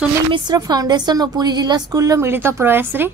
सुनील मिश्र foundation और पुरी जिला school मिलित प्रयास रे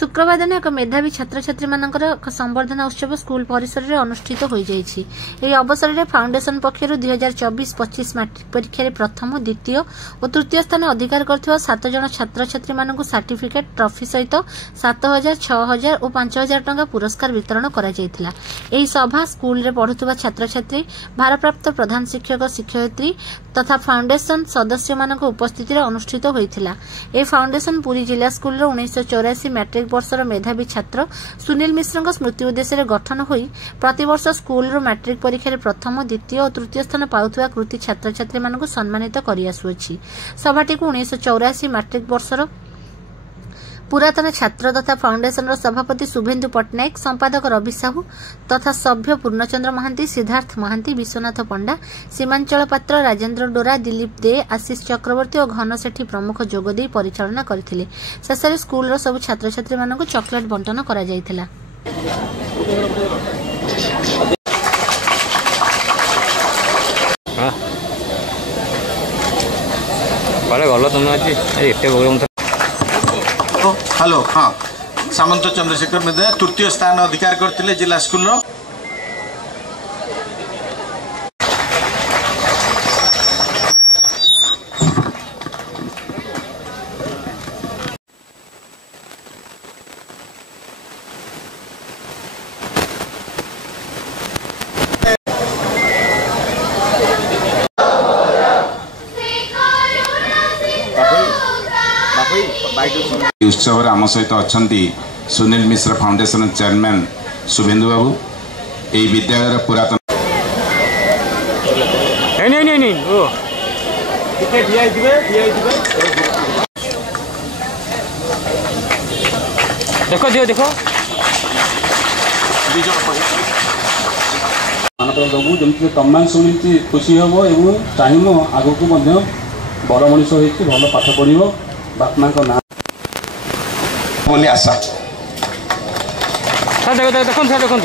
शुक्रवार दिन एक मेधावी छात्र छात्री मानकर संबर्धना उत्सव स्कूल परिसर में अनुष्ठित हो जाइछि। एही अवसर में फाउंडेशन पक्षर 2024-25 मैट्रिक परीक्षा प्रथम द्वितीय और तृतीय स्थान अधिकार करथिबा 7 जन छात्र छात्री मानकु सर्टिफिकेट ट्रॉफी सहित 7,000, 6,000 और 5,000 टंका पुरस्कार वितरण करा जायतिला। एही सभा स्कूल रे पढुतबा छात्र छात्री, भारप्राप्त प्रधान शिक्षक शिक्षयित्री तथा फाउंडेशन सदस्य मानक उपस्थिति अनुष्ठित होइतिला। ए फाउंडेशन पुरी जिला स्कूल 1984 मैट्रिक वर्षर मेधावी छात्र सुनील मिश्र स्मृति उद्देश्य गठन होई प्रतिवर्ष स्कूल मैट्रिक परीक्षा प्रथम द्वितीय और तृतीय स्थान पाउथुवा कृति छात्र छात्री मानक सम्मानित करि आसुछि। सभाटी 1984 मैट्रिक वर्षर पुरातन छात्र तथा फाउंडेशन सभापति शुभेन्दु पट्टनायक, संपादक रवि साहू तथा सभ्य पूर्णचंद्र महांती, सिद्धार्थ महांती, विश्वनाथ पंडा, सीमांचल पात्र, राजेन्द्र डोरा, दिलीप दे, आशीष चक्रवर्ती और घन सेठी प्रमुख जोगदे परिचालना करथिले। शेषरे स्कूल सब छात्र छात्री मानक चॉकलेट बंटन करा जायतिला। हेलो हाँ सामंत चंद्रशेखर मेधा तृतीय स्थान अधिकार करते जिला स्कूल उत्सव आम सहित अच्छा सुनील मिश्र फाउंडेशन चेयरमैन शुभेन्दु बाबू, यही विद्यालय पुरातन देखो दियो देखो दबू जमी तुम शुणी खुशी हम और चाहब आग को बड़ मनीष हो भल पाठ पढ़ बाप माँ ना बोली आशा। देखो देखो